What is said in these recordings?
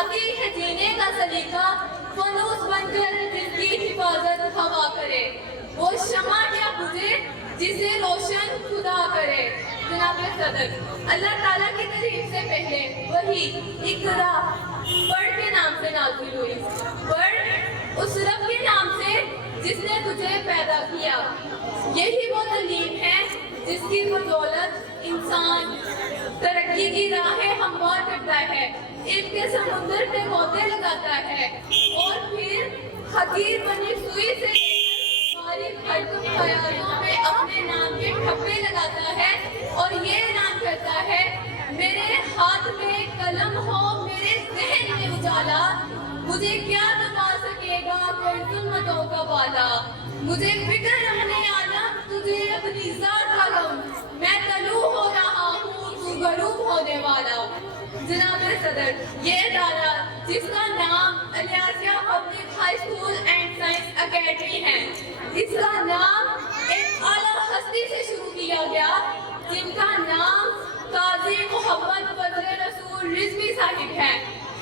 सिखाती है जीने का सलीका, फनूस बनकर जिसकी हिफाजत हवा करे, वो शमा क्या बुझे जिसे रोशन खुदा करे। जनाब सदर, अल्लाह ताला की तारीफ से पहले वही इक़रा पढ़ के नाम से नाज़िल हुई। पढ़ उस रब के नाम से जिसने तुझे पैदा किया। यही वो तालीम है जिसकी बदौलत इंसान तरक्की की राहें हमवार करता है, इल्म के समुंदर पे गोते लगाता है और फिर हकीर बनी सुई से ख्यालों में अपने नाम के ठप्पे लगाता है और ये ऐलान करता है, मेरे हाथ में कलम हो, मेरे ज़हन में उजाला, मुझे क्या दबा सकेगा कोई जुल्मतों का वाला। मुझे फिक्र रहने आलम, तुझे अपनी ज़ात का गम, मैं तलू हो रहा हूँ, तू गरूब होने वाला। जनाब सदर, ये इदारा जिसका नाम Aliyasia public high school and science academy है, इसका नाम एक आला हस्ती से शुरू किया गया जिनका नाम काजी मोहम्मद फजल रसूल रिजवी साहिब है।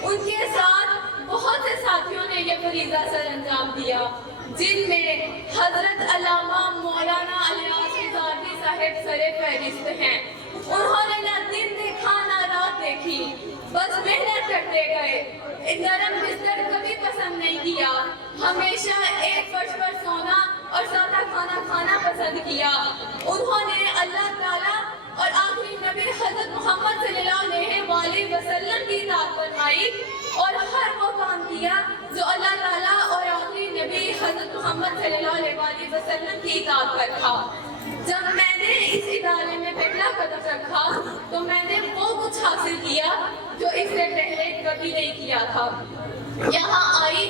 उनके साथ बहुत से साथियों ने ये फरीज़ा सर अंजाम दिया, जिनमें हजरत अल्लामा मौलाना अलियास रिज़वी साहिब सरे फहरिस्त हैं। उन्होंने ना दिन देखा ना रात देखी, बस मेहनत करते गए। नरम बिस्तर कभी पसंद नहीं किया, हमेशा एक फर्श पर सोना और सादा खाना खाना पसंद किया। उन्होंने अल्लाह ताला और आखिरी नबी हज़रत मोहम्मद सल्लल्लाहु अलैहि वसल्लम की इताअत फरमाई और हर वो काम किया जो अल्लाह ताला और आखिरी नबी हज़रत मोहम्मद सल्लल्लाहु अलैहि वसल्लम की इताअत पर था। जब मैंने इस इदारे में पहला कदम रखा तो मैंने वो कुछ हासिल किया जो इससे पहले कभी नहीं किया था। यहाँ आई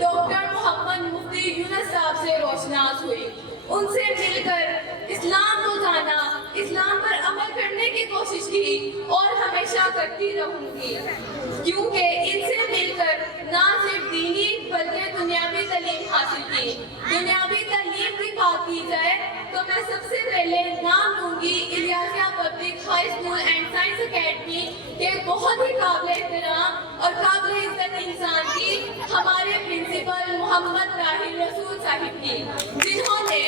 डॉक्टर मोहम्मद मुफ्ती यूनुस साहब से रोशनास हुई, उनसे मिलकर इस्लाम को जाना, इस्लाम पर अमल करने की कोशिश की और हमेशा करती रहूंगी, क्योंकि इनसे मिलकर ना सिर्फ दीनी बल्कि दुनियावी तालीम हासिल की। दुनियावी तालीम की बात की जाए तो मैं सबसे पहले नाम लूंगी Ilyasia public high school and science academy के बहुत ही काबिल एहतराम और काबिल इज्जत इंसान की, हमारे प्रिंसिपल मोहम्मद ताहिर रसूल साहिब की, जिन्होंने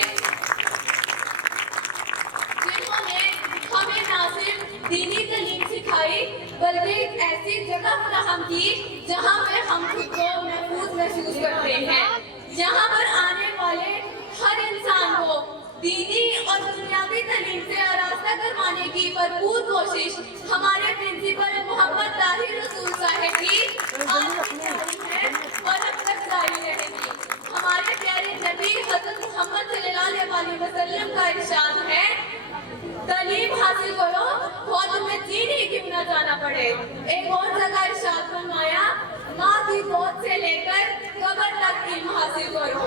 हमें ना सिर्फ दीनी तालीम सिखाई बल्कि एक ऐसी जगह फराहम की जहाँ पे हम खुद को महफूज महसूस करते हैं, जहाँ पर आने वाले हर इंसान को दीनी और दुनियावी तालीम से आरास्ता करवाने की भरपूर कोशिश हमारे प्रिंसिपल मोहम्मद ताहिर रसूल साहिब की आज है और अब तक जारी रहेगी। हमारे प्यारे नबी हज़रत मोहम्मद सल्लल्लाहु अलैहि वसल्लम का इरशाद है, तालीम हासिल करो और तुम्हें दीन ही क्यों न जाना पड़े। एक और जगह इरशाद फरमाया, माँ की गोद से लेकर कब्र तक इल्म हासिल करो,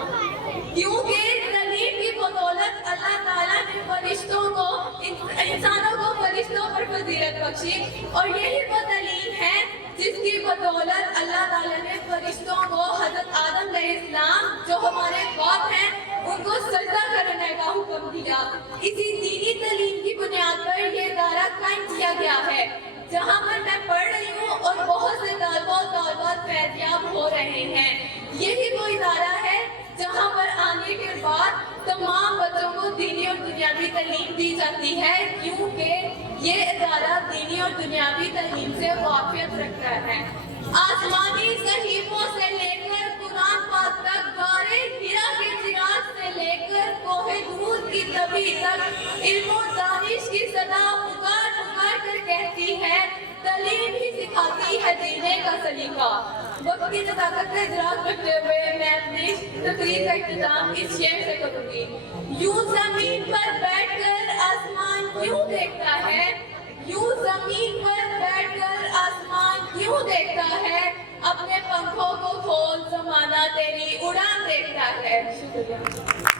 क्योंकि तालीम की बदौलत अल्लाह ताला ने फरिश्तों को, इंसानों को फरिश्तों पर फजीलत बख्शी और यही वो तालीम है जिसकी बदौलत अल्लाह ताला ने फरिश्तों को हज़रत आदम अलैहिस्सलाम जो हमारे बाप हैं उनको सजदा करने का हुक्म दिया। इसी दीनी तालीम की बुनियाद पर ये इदारा कायम किया गया है, जहाँ पर मैं पढ़ रही हूँ और बहुत से तालिबा तालिबात फैज़याब हो रहे हैं। यही वो इदारा है जहाँ पर आने के बाद तमाम बच्चों को दीनी और दुनियावी तालीम दी जाती है, क्योंकि ये इदारा दीनी और दुनियावी तालीम से वाक़ियत रखता है। आसमानी सहीफों से लेकर कुरान पाक तक, गारे हिरा के चिराग से लेकर कोहे दूर की तबी तक इल्म और दानिश की सदा पुकार पुकार कर कहती है, तालीम ही सिखाती है जीने का सलीका। वक्त की नज़ाकत का इदराक रखते हुए मैं अपनी तकरीर का इख्तिताम इस शेर से करूँगी। यूं जमीन पर बैठकर आसमान क्यों देखता है, यूं जमीन पर बैठकर आसमान क्यों देखता है, अपने पंखों को खोल जमाना तेरी उड़ान देखता है। शुक्रिया।